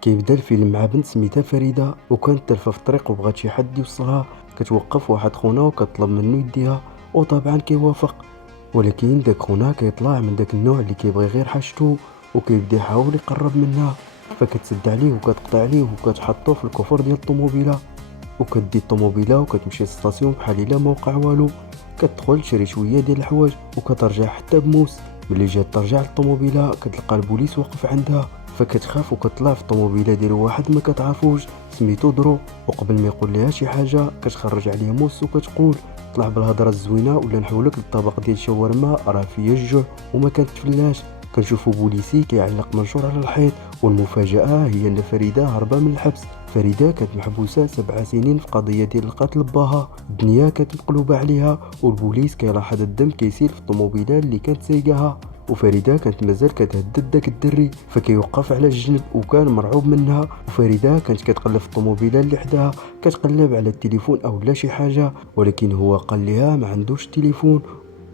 كيبدا الفيلم مع بنت سميتها فريدة، وكانت تلفة في الطريق وبغات شي حد يوصلها. كتوقف واحد خونا وكطلب منه يديها، وطبعا كيوافق. ولكن داك خونا كيطلع من داك النوع اللي كيبغي غير حاجته، وكيبدا يحاول يقرب منها. فكتسد عليه وكتقطع عليه وكتحطو في الكفر ديال الطوموبيله، وكدي الطوموبيله وكتمشي للسطاسيون بحال الا ما وقع والو. كتدخل تشري شويه ديال الحوايج وكترجع حتى بموس. ملي جات ترجع للطوموبيله كتلقى البوليس واقف عندها، فكتخاف وكتطلع في الطوموبيله ديال واحد ما كتعرفوش سميتو درو. وقبل ما يقول لها شي حاجه كتخرج عليه موس وكتقول: طلع بالهضره الزوينه ولا نحولك للطبق ديال الشاورما راه فيا الجوع وما كنتفلاش. كنشوفو بوليسي كيعلق منشور على الحيط، والمفاجاه هي ان فريده هربا من الحبس. فريده كانت محبوسه 7 سنين في قضيه ديال القتل باها. الدنيا كانت مقلوبه عليها، والبوليس كيلاحظ الدم كيسيل في الطوموبيله اللي كانت سايقاها. وفريده كانت مازال كتهدد داك الدري، فكيوقف على الجنب وكان مرعوب منها. وفريده كانت كتقلب في الطوموبيله اللي حداها، كتقلب على التليفون او لا شي حاجه، ولكن هو قال لها ما عندوش التليفون،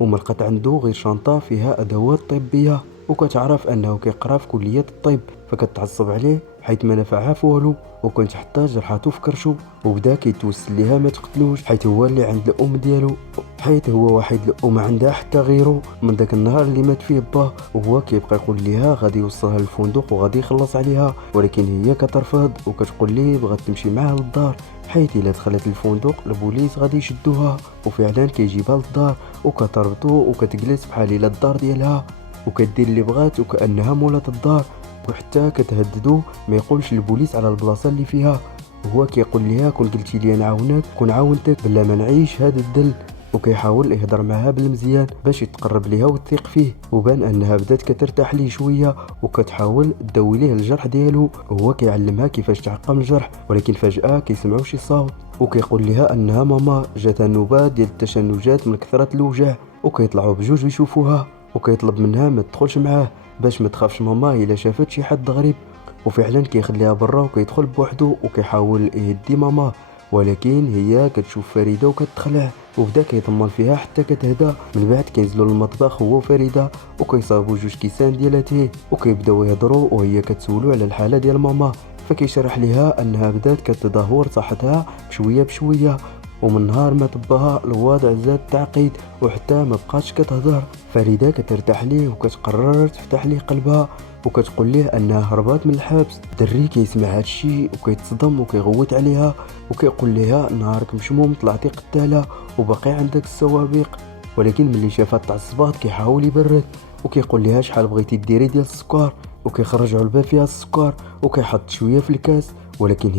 وما لقات عنده غير شنطه فيها ادوات طبيه. وكتعرف انه كيقرا في كليه الطب، فكتعصب عليه حيث ما نفعها في والو، وكانت حتى جرحاتو في كرشو. وبدا كيتوسل ليها ما تقتلوش حيث هو اللي عند الام ديالو، حيث هو وحيد الام ما عندها حتى غيره من داك النهار اللي مات فيه باه. وهو كيبقى يقول ليها غادي يوصلها للفندق وغادي يخلص عليها، ولكن هي كترفض وكتقول ليه بغات تمشي معاه للدار، حيث الا دخلت للفندق البوليس غادي يشدوها. وفعلا كيجيبها للدار وكتربطو وكتجلس بحال الا الدار ديالها، وكدير اللي بغات وكانها مولات الدار. وحتى كتهددو ما يقولش البوليس على البلاصه اللي فيها. وهو كيقول ليها كون قلتي لي نعاونك كون عاونتك بلا ما نعيش هذا الدل. وكيحاول يهضر معها بالمزيان باش يتقرب ليها وتثيق فيه، وبان انها بدات كترتاح ليه شويه وكتحاول تداوي ليه الجرح ديالو. وهو كيعلمها كيفاش تعقم الجرح، ولكن فجاه كيسمعوا شي صوت وكيقول لها انها ماما جاتها نوبه ديال التشنجات من كثره الوجع. وكيطلعوا بجوج يشوفوها، وكيطلب منها ما تدخلش معاه باش ما تخافش ماما الا شافت شي حد غريب. وفعلا كيخليها برا وكيدخل بوحدو وكيحاول يهدي ماما، ولكن هي كتشوف فريده وكتخلع. وبدا كيطمن فيها حتى كتهدى. من بعد كينزلوا للمطبخ هو وفريده وكيصاوبوا جوج كيسان ديال اتاي، وكيبداو يهضروا وهي كتسولو على الحاله ديال ماما. فكيشرح ليها انها بدات كتدهور صحتها بشويه بشويه، ومن نهار ما طبها الوضع زاد تعقيد وحتى ما بقاتش كتهضر. فريده كترتاح ليه وكتقرر تفتح ليه قلبها، وكتقول ليه انها هربات من الحبس. الدري كيسمع هادشي وكيتصدم وكيغوت عليها، وكيقول لها نهارك مشموم طلعتي قتاله وباقي عندك السوابق. ولكن ملي شافها تعصبات كيحاول يبرد، وكيقول لها شحال بغيتي ديري ديال السكر، وكيخرج علبه فيها السكر وكيحط شويه في الكاس. ولكن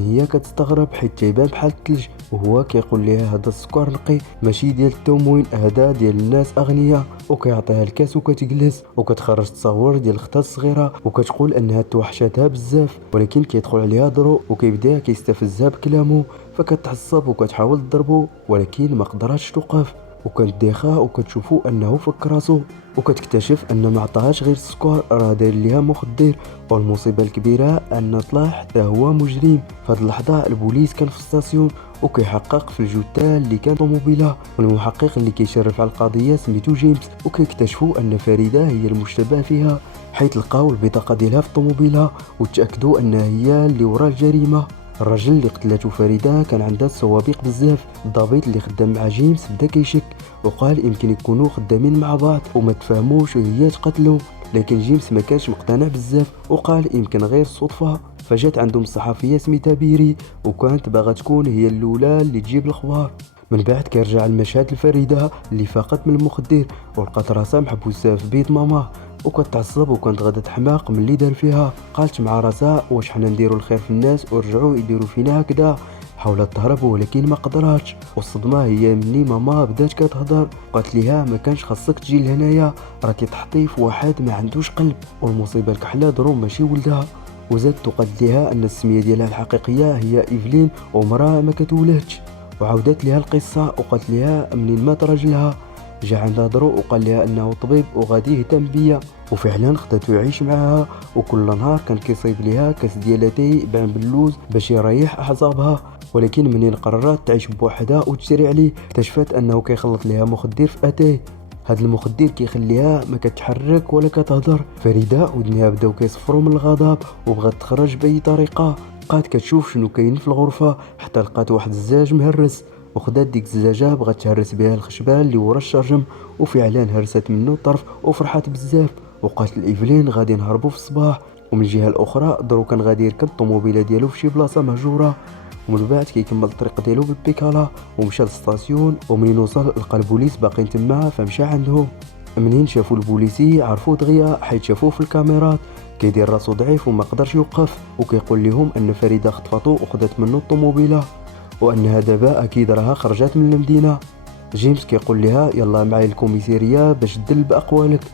هي كتستغرب حيت تيبان بحال الثلج. وهو كيقول لها هذا السكر نقي ماشي ديال التموين، هذا ديال الناس اغنياء. وكيعطيها الكاس وكتجلس وكتخرج تصاور ديال اختها الصغيره وكتقول انها توحشاتها بزاف. ولكن كيدخل عليها درو وكيبدا كيستفزها بكلامه، فكتعصب وكتحاول تضربه ولكن ما قدراتش توقف. وكانت دايخه وكتشوفو انه فك راسو، وكتكتشف ان ما عطاهاش غير السكر راه داير ليها مخدر. والمصيبه الكبيره ان طلع حتى هو مجرم. في هذه اللحظه البوليس كان في الستاسيون وكيحقق في الجثه اللي كان طوموبيله، والمحقق اللي كيشرف على القضيه سميتو جيمس. وكيكتشفوا ان فريده هي المشتبه فيها، حيث لقاو البطاقه ديالها في الطوموبيله وتاكدوا انها هي اللي ورا الجريمه. الراجل اللي قتلته فريده كان عندها السوابق بزاف. الضابط اللي خدام مع جيمس بدا كيشك وقال يمكن يكونوا خدامين مع بعض وما تفاهموش وهي تقتلوا. لكن جيمس ما كانش مقتنع بزاف وقال يمكن غير صدفه. فجات عندهم الصحفيه سميتها بيري، وكانت باغا تكون هي الاولى اللي تجيب الاخبار. من بعد كيرجع المشهد لفريده اللي فاقت من المخدر ولقات راسها محبوسه في بيت ماما، وكتعصب وكانت غادا تحماق من اللي دار فيها. قالت مع راسها واش حنا نديروا الخير في الناس ورجعوا يديروا فينا هكذا. حاولت تهرب ولكن ما قدراتش. والصدمه هي مني ماما بدات كتهضر، قالت ليها ما كانش خاصك تجي لهنايا، راكي تحطي في واحد ما عندوش قلب. والمصيبه الكحله درو ماشي ولدها. وزادت وقالت ليها ان السميه ديالها الحقيقيه هي ايفلين ومراه ما كتولدش. وعاودت ليها القصه وقالت ليها منين مات راجلها جا عندها درو وقال لها انه طبيب وغادي يهتم بيا. وفعلا خداتو يعيش معاها، وكل نهار كان كيصيب ليها كاس ديال اتاي باللوز باش يريح اعصابها. ولكن منين قررت تعيش بوحدها وتشري عليه اكتشفت انه كيخلط ليها مخدر في اتاي. هاد المخدر كيخليها ما كتحرك ولا كتهضر. فريدة ودنيها بداو كيصفروا من الغضب وبغات تخرج باي طريقه. بقات كتشوف شنو كاين في الغرفه حتى لقات واحد الزاج مهرس، وخدات ديك الزجاجه بغات تهرس بها الخشبه اللي ورا الشرجم، وفعلا هرست منه الطرف وفرحات بزاف. وقالت لإيفلين غادي نهربوا في الصباح. ومن الجهه الاخرى درو كان غادي يركب الطوموبيله ديالو في شي بلاصه مهجوره، ومن بعد كيكمل الطريق ديالو بالبيكالا ومشى للستاسيون. ومنين وصل لقى البوليس باقيين تما فمشى عندهم. منين شافوا البوليسي عرفوا دغيا حيت شافوه في الكاميرات كيدير راسو ضعيف وما قدرش يوقف، وكيقول لهم ان فريده خطفاتو وخدات منه الطوموبيله وانها دابا اكيد راها خرجت من المدينه. جيمس كيقول لها يلا معايا الكوميساريه باش تدل باقوالك،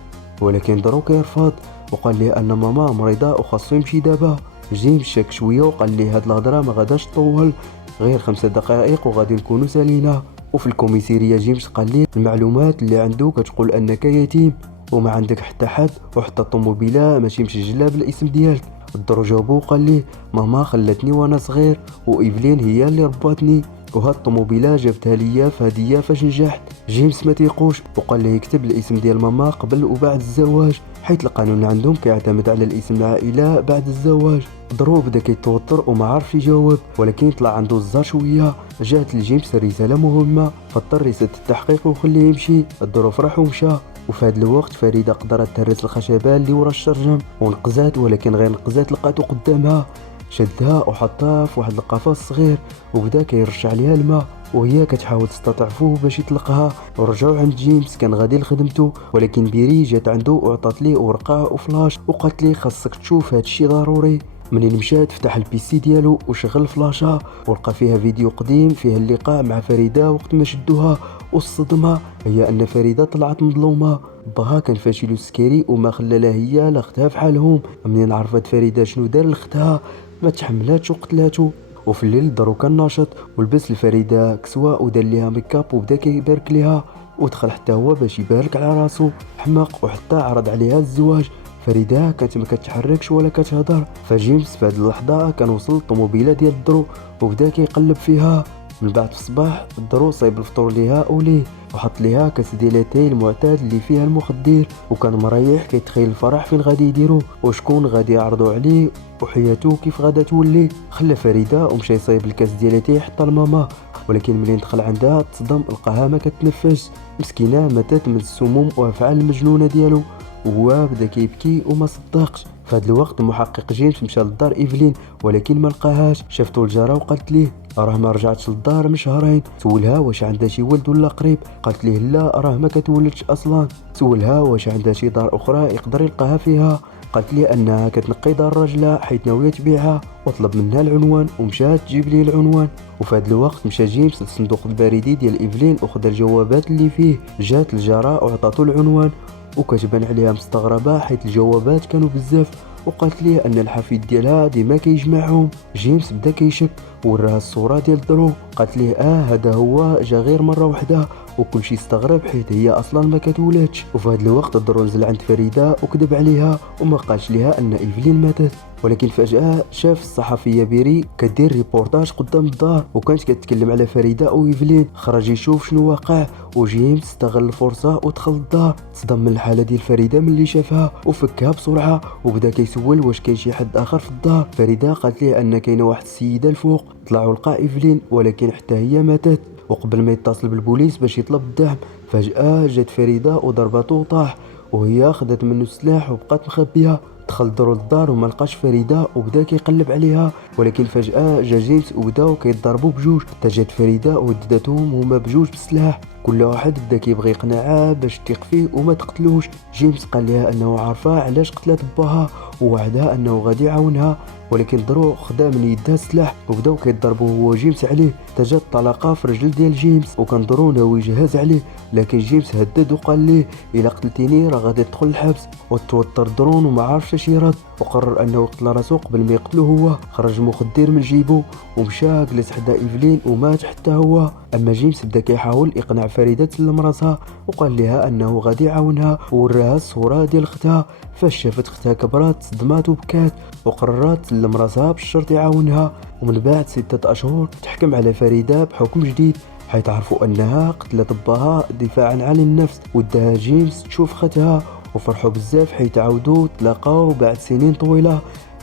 ولكن درو كيرفض وقال ليه ان ماما مريضه وخاصو يمشي دابا. جيمس شك شويه وقال ليه هاد الهضره ما غاداش تطول، غير 5 دقائق وغادي نكونوا سالينا. وفي الكوميساريه جيمس قال ليه المعلومات اللي عنده كتقول انك يتيم وما عندك حتى حد، وحتى الطوموبيله ماشي مسجله بالاسم ديالك. الدرو جاوبو وقال ليه ماما خلتني وانا صغير وايفلين هي اللي رباتني، وهاد الطوموبيله جابتها ليا في هديه فاش نجحت. جيمس ما تيقوش وقال ليه يكتب الاسم ديال ماما قبل وبعد الزواج، حيث القانون عندهم كيعتمد على الاسم العائله بعد الزواج. درو بدا كيتوتر وما عارف يجاوب، ولكن طلع عنده الزهر شويه. جات لجيمس رساله مهمه فاضطر يسد التحقيق وخليه يمشي. الدرو فرح ومشى. وفي هذا الوقت فريدة قدرت تهرس الخشبة اللي ورا الشرجم ونقزات، ولكن غير نقزات لقاتو قدامها. شدها وحطها في واحد القفص صغير وبدا كيرش عليها الماء وهي كتحاول تستطعفه باش يطلقها. ورجعوا عند جيمس كان غادي لخدمته، ولكن بيري جات عنده وعطات ليه ورقه وفلاش وقالت ليه خاصك تشوف هاد الشيء ضروري. منين مشات فتح البيسي ديالو وشغل الفلاشة ولقى فيها فيديو قديم فيه اللقاء مع فريدة وقت ما شدوها. والصدمة هي ان فريدة طلعت مظلومة، باها كان فاشل وسكري وما خلى لا هي لا اختها في حالهم. منين عرفت فريدة شنو دار لاختها ما تحملاتش وقتلاتو. وفي الليل دارو كان ناشط ولبس الفريدة كسوة ودار ليها ميكاب وبدا كيبارك ليها، ودخل حتى هو باش يبارك على راسو حماق وحتى عرض عليها الزواج. فريدة كانت ما كتحركش ولا كتهضر. فجيمس في هذه اللحظة كان وصل الطوموبيله ديال الدرو وبدا كيقلب فيها. من بعد في الصباح الدرو صايب الفطور ليها وليه وحط ليها كاس ديال لاتاي المعتاد اللي فيها المخدر، وكان مريح كيتخيل الفرح فين غادي يديرو وشكون غادي يعرضوا عليه وحياته كيف غادا تولي. خلى فريدة ومشى يصايب الكاس ديال لاتاي حتى لماما، ولكن ملي دخل عندها تصدم لقاها ما كتنفسش، مسكينه ماتت من السموم وافعال المجنونه ديالو. وهو بدا كيبكي وما صدقش. في هذا الوقت المحقق جيمس مشى لدار ايفلين ولكن ما لقاهاش. شافته الجاره وقالت ليه راه ما رجعتش للدار من شهرين. سولها واش عندها شي ولد ولا قريب، قالت ليه لا راه ما كتولدش اصلا. سولها واش عندها شي دار اخرى يقدر يلقاها فيها، قالت لي انها كتنقي دار راجلها حيت ناويه تبيعها، وطلب منها العنوان ومشات تجيب ليه العنوان. وفي هذا الوقت مشى جيمس للصندوق البريدي ديال ايفلين وخد الجوابات اللي فيه. جات الجاره وعطاتو العنوان وكتبان عليها مستغربه حيت الجوابات كانوا بزاف، وقالت ليه ان الحفيد ديالها ديما كيجمعهم. جيمس بدا كيشك وراها الصوره ديال درو، قالت ليه هذا هو جا غير مره واحده وكل شيء استغرب حيت هي اصلا ما كتولدش. وفي هذا الوقت درو نزل عند فريده وكذب عليها وما قالش ليها ان ايفلين ماتت. ولكن فجاه شاف الصحفيه بيري كدير ريبورتاج قدام الدار وكانت كتكلم على فريده وايفلين. خرج يشوف شنو واقع وجيمس استغل الفرصه ودخل الدار. تصدم من الحاله ديال فريده ملي شافها وفكها بسرعه وبدا كيسول واش كاين شي حد اخر في الدار. فريده قالت ليه ان كاينه واحد السيده الفوق. طلعوا لقى ايفلين ولكن حتى هي ماتت. وقبل ما يتصل بالبوليس باش يطلب الدعم فجاه جات فريده وضربته وطاح، وهي خدت منه السلاح وبقات مخبيه. دخل درو للدار وما لقاش فريده وبدا كيقلب عليها، ولكن فجاه جا جيمس وبداو كيضربوا بجوج حتى جات فريده وهددتهم هما بجوج بالسلاح. كل واحد بدا كيبغي يقنعها باش تيق فيه وما تقتلوش. جيمس قال لها انه عارفه علاش قتلت باها ووعدها انه غادي يعاونها، ولكن درو خدا من يدها السلاح وبداو كيضربوا هو جيمس عليه. تجات الطلقه في رجل ديال جيمس وكان درو ناوي يجهز عليه، لكن جيمس هدد وقال ليه الا قتلتيني راه غادي تدخل الحبس. وتوتر درون وما عارفش اش يرد وقرر انه يقتل راسو قبل ما يقتلو هو. خرج مخدر من جيبو ومشى جلس حدا ايفلين ومات حتى هو. اما جيمس بدا كيحاول يقنع فريده تسلم راسها وقال لها انه غادي يعاونها ووراها الصوره ديال اختها. فاش شافت اختها كبرات صدمات وبكات وقررت تسلم راسها بالشرط يعاونها. ومن بعد 6 اشهر تحكم على فريده بحكم جديد حيث عرفوا أنها قتلت باها دفاعا عن النفس، ودها جيمس تشوف ختها، وفرحوا بزاف حيث عاودوا تلاقاو بعد سنين طويلة.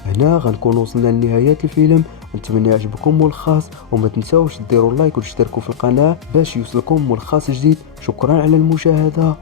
هنا غنكون وصلنا لنهاية الفيلم. نتمنى يعجبكم ملخص، وما تنساوش ديروا لايك وتشتركوا في القناة باش يوصلكم ملخص جديد. شكرا على المشاهدة.